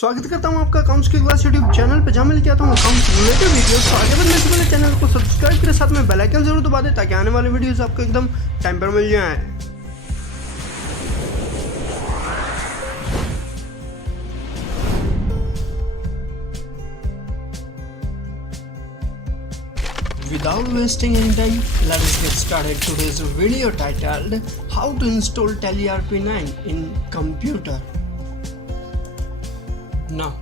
स्वागत करता हूं आपका अकाउंट्स की क्लास यूट्यूब चैनल पे, जहां मैं लेके आता हूं अकाउंट्स रिलेटेड वीडियोस। तो आगे बढ़ने से पहले चैनल को सब्सक्राइब करें, साथ में बेल आइकन जरूर दबा दें ताकि आने वाले वीडियोस आपको एकदम टाइम पर मिल जाए। Without wasting any time, let us get started. Today's video titled How to Install Tallyerp9 in Computer. Now,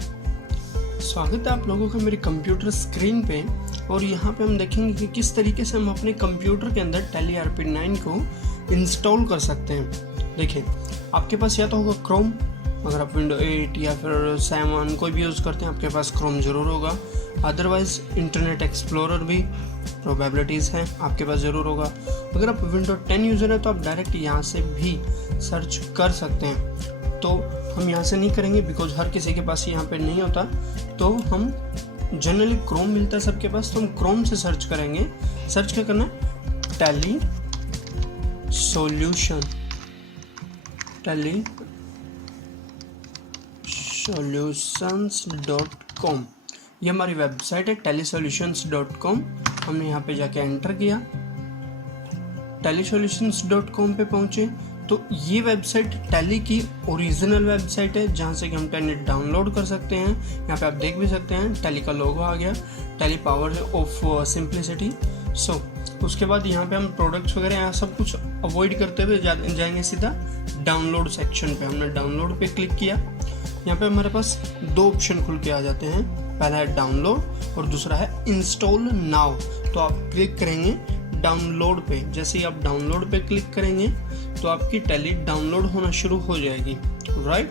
स्वागत है आप लोगों का मेरे कंप्यूटर स्क्रीन पे, और यहाँ पे हम देखेंगे कि किस तरीके से हम अपने कंप्यूटर के अंदर Tallyerp9 को इंस्टॉल कर सकते हैं। देखिए, आपके पास या तो होगा क्रोम, अगर आप विंडो 8 या फिर 7 कोई भी यूज़ करते हैं आपके पास क्रोम ज़रूर होगा। अदरवाइज़ इंटरनेट एक्सप्लोरर भी प्रोबेबिलिटीज़ हैं, आपके पास ज़रूर होगा। अगर आप विंडो 10 यूज़र है तो आप डायरेक्ट यहाँ से भी सर्च कर सकते हैं। तो हम यहाँ से नहीं करेंगे बिकॉज हर किसी के पास यहाँ पे नहीं होता। तो हम जनरली क्रोम मिलता है सबके पास, तो हम क्रोम से सर्च करेंगे। सर्च क्या करना है? tallysolutions.com, ये हमारी वेबसाइट है tallysolutions.com। हमने यहाँ पे जाके एंटर किया, tallysolutions.com पे पहुँचे तो ये वेबसाइट टैली की ओरिजिनल वेबसाइट है, जहाँ से कि हम टैली डाउनलोड कर सकते हैं। यहाँ पे आप देख भी सकते हैं टैली का लोगो आ गया, टैली पावर ऑफ सिंप्लिसिटी। सो उसके बाद यहाँ पे हम प्रोडक्ट्स वगैरह यहाँ सब कुछ अवॉइड करते हुए जाएंगे सीधा डाउनलोड सेक्शन पे। हमने डाउनलोड पे क्लिक किया, यहाँ पे हमारे पास दो ऑप्शन खुल के आ जाते हैं। पहला है डाउनलोड और दूसरा है इंस्टॉल नाउ। तो आप क्लिक करेंगे डाउनलोड पे। जैसे ही आप डाउनलोड पे क्लिक करेंगे तो आपकी टैली डाउनलोड होना शुरू हो जाएगी, राइट।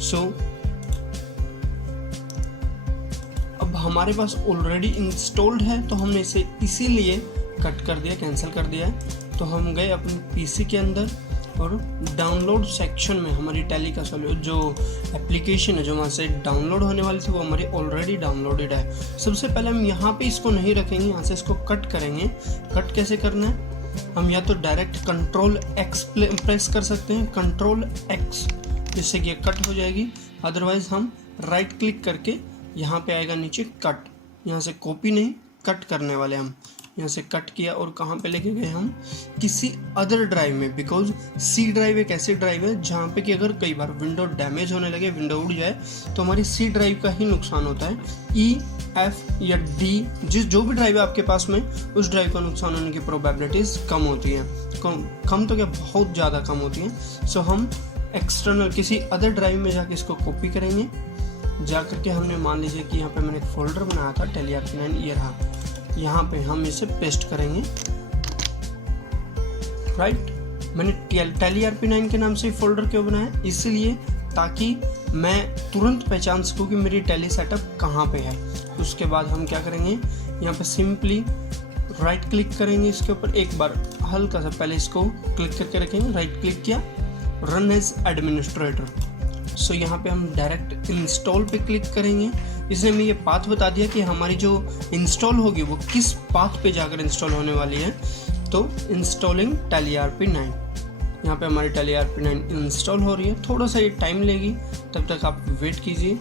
सो अब हमारे पास ऑलरेडी इंस्टॉल्ड है तो हमने इसे इसीलिए कट कर दिया, कैंसिल कर दिया है। तो हम गए अपने पीसी के अंदर और डाउनलोड सेक्शन में हमारी टैली का जो एप्लीकेशन है जो वहाँ से डाउनलोड होने वाली थी वो हमारी ऑलरेडी डाउनलोडेड है। सबसे पहले हम यहाँ पे इसको नहीं रखेंगे, यहाँ से इसको कट करेंगे। कट कैसे करना है? हम या तो डायरेक्ट कंट्रोल एक्स प्रेस कर सकते हैं, कंट्रोल एक्स, जिससे कि ये कट हो जाएगी। अदरवाइज हम राइट क्लिक करके यहाँ पे आएगा नीचे कट, यहाँ से कॉपी नहीं कट करने वाले हम। यहाँ से कट किया और कहाँ पे लेके गए हम? किसी अदर ड्राइव में, बिकॉज सी ड्राइव एक ऐसी ड्राइव है जहाँ पे कि अगर कई बार विंडो डैमेज होने लगे, विंडो उड़ जाए, तो हमारी सी ड्राइव का ही नुकसान होता है। ई, एफ या डी जो भी ड्राइव है आपके पास में, उस ड्राइव का नुकसान होने की प्रोबेबिलिटीज़ कम होती हैं। कम तो क्या, बहुत ज़्यादा कम होती हैं। सो हम एक्सटर्नल किसी अदर ड्राइव में जाके इसको कॉपी करेंगे। जा करके हमने मान लीजिए कि यहाँ पे मैंने एक फोल्डर बनाया था Tallyerp9, ये रहा। यहाँ पे हम इसे पेस्ट करेंगे, राइट। मैंने Tallyerp9 के नाम से फोल्डर क्यों बनाया? इसलिए ताकि मैं तुरंत पहचान सकूँ कि मेरी टैली सेटअप कहाँ पे है। उसके बाद हम क्या करेंगे, यहाँ पे सिंपली राइट क्लिक करेंगे इसके ऊपर एक बार, हल्का सा पहले इसको क्लिक करके रखेंगे। राइट क्लिक किया, रन एज एडमिनिस्ट्रेटर। सो यहाँ पे हम डायरेक्ट इंस्टॉल पे क्लिक करेंगे। इसने हमें ये पाथ बता दिया कि हमारी जो इंस्टॉल होगी वो किस पाथ पे जाकर इंस्टॉल होने वाली है। तो इंस्टॉलिंग Tallyerp9, यहाँ पे हमारी Tallyerp9 इंस्टॉल हो रही है। थोड़ा सा ये टाइम लेगी, तब तक आप वेट कीजिए।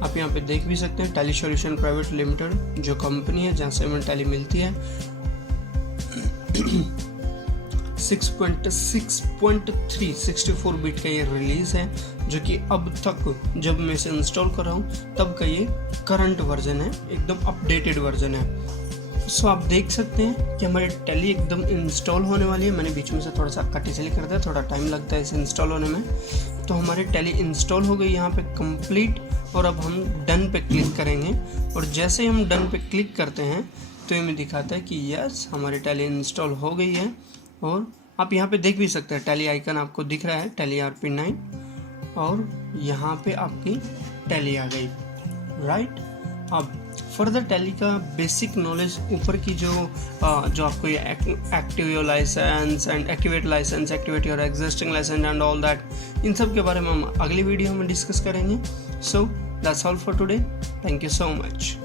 आप यहाँ पे देख भी सकते हैं टैली सॉल्यूशन प्राइवेट लिमिटेड जो कंपनी है जहाँ से हमें टैली मिलती है। 6.64 बिट का ये रिलीज़ है, जो कि अब तक जब मैं इसे इंस्टॉल कर रहा हूँ तब का ये करंट वर्जन है, एकदम अपडेटेड वर्जन है। सो आप देख सकते हैं कि हमारी टैली एकदम इंस्टॉल होने वाली है। मैंने बीच में से थोड़ा सा कट इसलिए कर दिया, थोड़ा टाइम लगता है इसे इंस्टॉल होने में। तो हमारी टैली इंस्टॉल हो गई यहाँ पे कंप्लीट, और अब हम डन पे क्लिक करेंगे। और जैसे ही हम डन पे क्लिक करते हैं तो ये हमें दिखाता है कि यस हमारी टैली इंस्टॉल हो गई है। और आप यहाँ पे देख भी सकते हैं टैली आइकन आपको दिख रहा है Tallyerp9, और यहाँ पे आपकी टैली आ गई, राइट। अब फर्दर टैली का बेसिक नॉलेज ऊपर की जो आपको ये active your licence and activate licence, activate your existing licence and all that, इन सब के बारे में हम अगली वीडियो में डिस्कस करेंगे। So that's all for today, thank you so much.